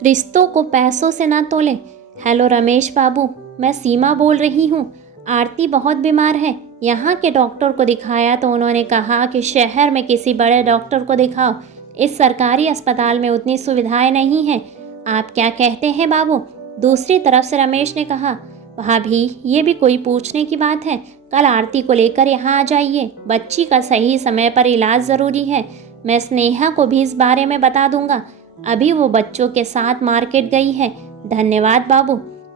रिश्तों को पैसों से ना तोले। हेलो रमेश बाबू, मैं सीमा बोल रही हूँ। आरती बहुत बीमार है, यहाँ के डॉक्टर को दिखाया तो उन्होंने कहा कि शहर में किसी बड़े डॉक्टर को दिखाओ, इस सरकारी अस्पताल में उतनी सुविधाएं नहीं हैं। आप क्या कहते हैं बाबू? दूसरी तरफ से रमेश ने कहा, भाभी ये भी कोई पूछने की बात है? कल आरती को लेकर यहाँ आ जाइए, बच्ची का सही समय पर इलाज ज़रूरी है। मैं स्नेहा को भी इस बारे में बता दूंगा, अभी वो बच्चों के साथ मार्केट गई है। धन्यवाद बाबू।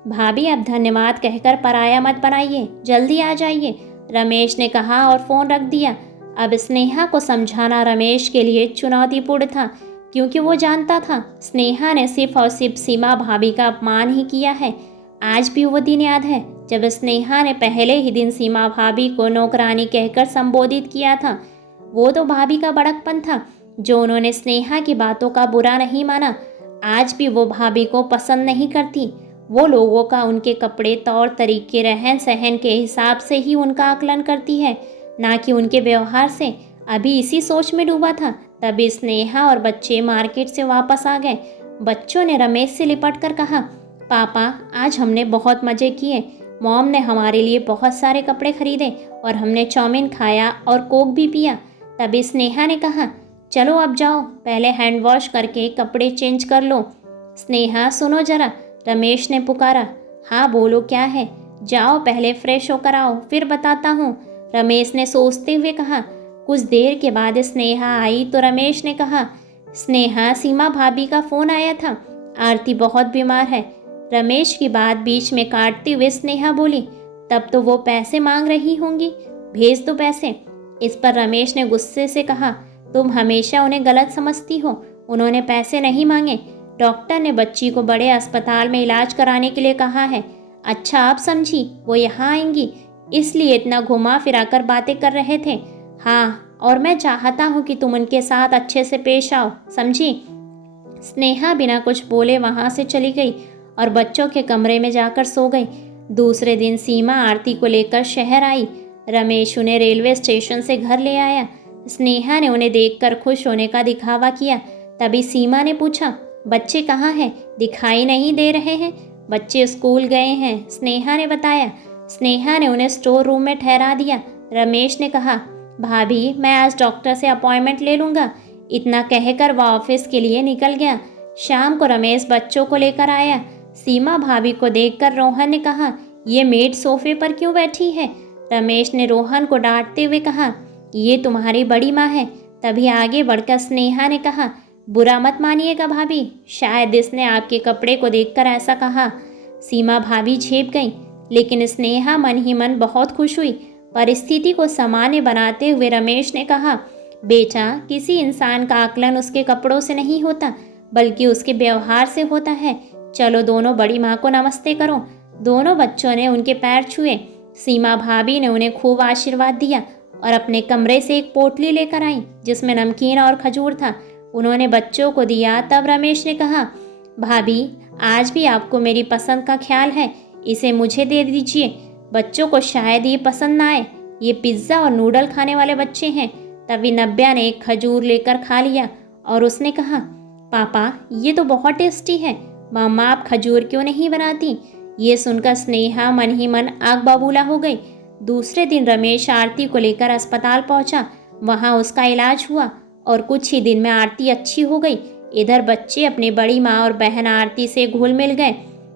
भाभी अब धन्यवाद कहकर पराया मत बनाइए, जल्दी आ जाइए, रमेश ने कहा और फ़ोन रख दिया। अब स्नेहा को समझाना रमेश के लिए चुनौतीपूर्ण था, क्योंकि वो जानता था स्नेहा ने सिर्फ और सिर्फ सीमा भाभी का अपमान ही किया है। आज भी वो दिन याद है जब स्नेहा ने पहले ही दिन सीमा भाभी को नौकरानी कहकर संबोधित किया था। वो तो भाभी का बड़कपन था जो उन्होंने स्नेहा की बातों का बुरा नहीं माना। आज भी वो भाभी को पसंद नहीं करती। वो लोगों का उनके कपड़े, तौर तरीके, रहन सहन के हिसाब से ही उनका आकलन करती है, ना कि उनके व्यवहार से। अभी इसी सोच में डूबा था तभी स्नेहा और बच्चे मार्केट से वापस आ गए। बच्चों ने रमेश से लिपट कर कहा, पापा आज हमने बहुत मज़े किए, मॉम ने हमारे लिए बहुत सारे कपड़े खरीदे और हमने चाउमीन खाया और कोक भी पिया। तभी स्नेहा ने कहा, चलो अब जाओ, पहले हैंड वॉश करके कपड़े चेंज कर लो। स्नेहा सुनो जरा, रमेश ने पुकारा। हाँ बोलो क्या है? जाओ पहले फ्रेश होकर आओ, फिर बताता हूँ, रमेश ने सोचते हुए कहा। कुछ देर के बाद स्नेहा आई तो रमेश ने कहा, स्नेहा सीमा भाभी का फ़ोन आया था, आरती बहुत बीमार है। रमेश की बात बीच में काटते हुए स्नेहा बोली, तब तो वो पैसे मांग रही होंगी, भेज दो पैसे। इस पर रमेश ने गुस्से से कहा, तुम हमेशा उन्हें गलत समझती हो, उन्होंने पैसे नहीं मांगे, डॉक्टर ने बच्ची को बड़े अस्पताल में इलाज कराने के लिए कहा है। अच्छा आप समझी, वो यहाँ आएंगी इसलिए इतना घुमा फिरा कर बातें कर रहे थे। हाँ, और मैं चाहता हूँ कि तुम उनके साथ अच्छे से पेश आओ, समझी? स्नेहा बिना कुछ बोले वहाँ से चली गई और बच्चों के कमरे में जाकर सो गई। दूसरे दिन सीमा आरती को लेकर शहर आई। रमेश उन्हें रेलवे स्टेशन से घर ले आया। स्नेहा ने उन्हें देखकर खुश होने का दिखावा किया। तभी सीमा ने पूछा, बच्चे कहाँ हैं? दिखाई नहीं दे रहे हैं। बच्चे स्कूल गए हैं, स्नेहा ने बताया। स्नेहा ने उन्हें स्टोर रूम में ठहरा दिया। रमेश ने कहा, भाभी मैं आज डॉक्टर से अपॉइंटमेंट ले लूँगा। इतना कहकर वह ऑफिस के लिए निकल गया। शाम को रमेश बच्चों को लेकर आया। सीमा भाभी को देखकर रोहन ने कहा, ये मेड सोफे पर क्यों बैठी है? रमेश ने रोहन को डांटते हुए कहा, ये तुम्हारी बड़ी माँ है। तभी आगे बढ़कर स्नेहा ने कहा, बुरा मत मानिएगा भाभी, शायद इसने आपके कपड़े को देखकर ऐसा कहा। सीमा भाभी झेप गई, लेकिन स्नेहा मन ही मन बहुत खुश हुई। परिस्थिति को सामान्य बनाते हुए रमेश ने कहा, बेटा किसी इंसान का आकलन उसके कपड़ों से नहीं होता, बल्कि उसके व्यवहार से होता है। चलो दोनों बड़ी माँ को नमस्ते करो। दोनों बच्चों ने उनके पैर छुए। सीमा भाभी ने उन्हें खूब आशीर्वाद दिया और अपने कमरे से एक पोटली लेकर आई जिसमें नमकीन और खजूर था। उन्होंने बच्चों को दिया। तब रमेश ने कहा, भाभी आज भी आपको मेरी पसंद का ख्याल है, इसे मुझे दे दीजिए। बच्चों को शायद ये पसंद ना आए, ये पिज़्ज़ा और नूडल खाने वाले बच्चे हैं। तभी नब्या ने एक खजूर लेकर खा लिया और उसने कहा, पापा ये तो बहुत टेस्टी है, मम्मा आप खजूर क्यों नहीं बनाती? ये सुनकर स्नेहा मन ही मन आग बबूला हो गई। दूसरे दिन रमेश आरती को लेकर अस्पताल पहुंचा। वहां उसका इलाज हुआ और कुछ ही दिन में आरती अच्छी हो गई। इधर बच्चे अपनी बड़ी माँ और बहन आरती से घुल मिल गए।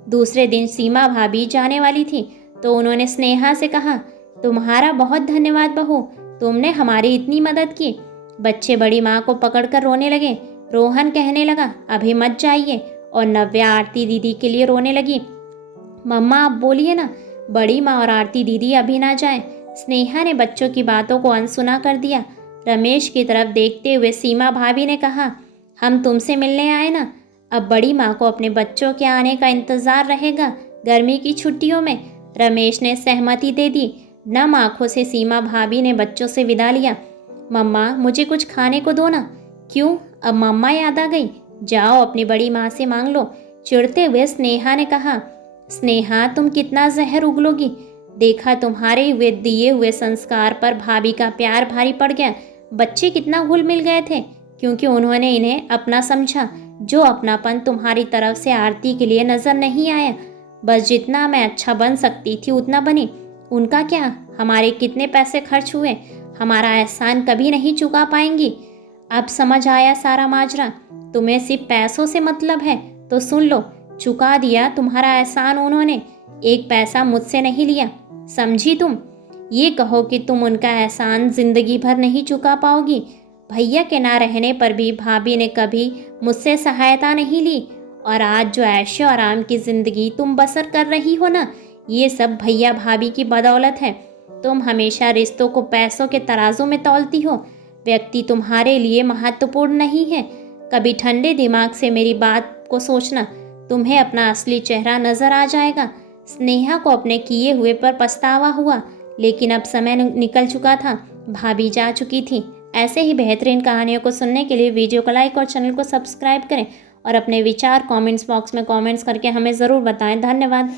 दूसरे दिन सीमा भाभी जाने वाली थी तो उन्होंने स्नेहा से कहा, तुम्हारा बहुत धन्यवाद बहू, तुमने हमारी इतनी मदद की। बच्चे बड़ी माँ को पकड़कर रोने लगे। रोहन कहने लगा, अभी मत जाइए, और नव्या आरती दीदी के लिए रोने लगी। मम्मा आप बोलिए ना, बड़ी माँ और आरती दीदी अभी ना जाएं। स्नेहा ने बच्चों की बातों को अनसुना कर दिया। रमेश की तरफ देखते हुए सीमा भाभी ने कहा, हम तुमसे मिलने आए ना, अब बड़ी माँ को अपने बच्चों के आने का इंतज़ार रहेगा गर्मी की छुट्टियों में। रमेश ने सहमति दे दी। नम आंखों से सीमा भाभी ने बच्चों से विदा लिया। मम्मा मुझे कुछ खाने को दो ना। क्यों, अब मम्मा याद आ गई? जाओ अपनी बड़ी माँ से मांग लो, चिढ़ते हुए स्नेहा ने कहा। स्नेहा तुम कितना जहर उगलोगी, देखा तुम्हारे हुए दिए हुए संस्कार पर भाभी का प्यार भारी पड़ गया। बच्चे कितना घुल मिल गए थे क्योंकि उन्होंने इन्हें अपना समझा। जो अपनापन तुम्हारी तरफ से आरती के लिए नज़र नहीं आया। बस जितना मैं अच्छा बन सकती थी उतना बनी। उनका क्या, हमारे कितने पैसे खर्च हुए, हमारा एहसान कभी नहीं चुका पाएंगी। अब समझ आया सारा माजरा। तुम्हें सिर्फ पैसों से मतलब है तो सुन लो, चुका दिया तुम्हारा एहसान उन्होंने, एक पैसा मुझसे नहीं लिया, समझी तुम। ये कहो कि तुम उनका एहसान ज़िंदगी भर नहीं चुका पाओगी। भैया के ना रहने पर भी भाभी ने कभी मुझसे सहायता नहीं ली, और आज जो ऐशो आराम की ज़िंदगी तुम बसर कर रही हो ना, ये सब भैया भाभी की बदौलत है। तुम हमेशा रिश्तों को पैसों के तराजू में तौलती हो। व्यक्ति तुम्हारे लिए महत्वपूर्ण नहीं है। कभी ठंडे दिमाग से मेरी बात को सोचना, तुम्हें अपना असली चेहरा नज़र आ जाएगा। स्नेहा को अपने किए हुए पर पछतावा हुआ, लेकिन अब समय निकल चुका था, भाभी जा चुकी थी। ऐसे ही बेहतरीन कहानियों को सुनने के लिए वीडियो को लाइक और चैनल को सब्सक्राइब करें और अपने विचार कमेंट्स बॉक्स में कमेंट्स करके हमें ज़रूर बताएं। धन्यवाद।